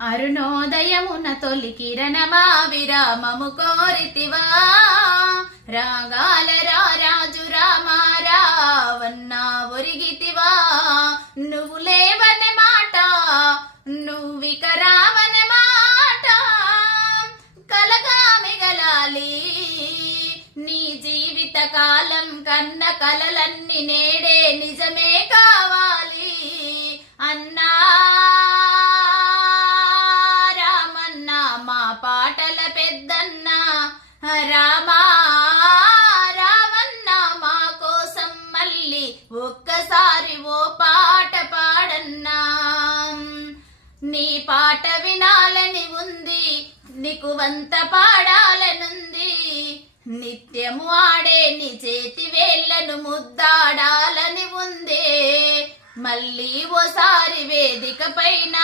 అరుణోదయమున తొలి కిరణమా విరామము కోరితివా రాగాల రాజు రామారావన్నా ఒరిగితివా నువ్వు లేవనే మాట నువ్విక రావనే మాట కలగా మిగలాలి నీ జీవిత కాలం కన్న కలలన్నీ నేడే నిజమే కావాలి అన్నా పాటల పెద్దన్న రామా రావన్న మా కోసం మళ్ళీ ఒక్కసారి ఓ పాట పాడన్నా నీ పాట వినాలని ఉంది నీకు వంత పాడాలనుంది నిత్యము ఆడే నీ చేతి వేళ్లను ముద్దాడాలని ఉందే మళ్ళీ ఓసారి వేదిక పైన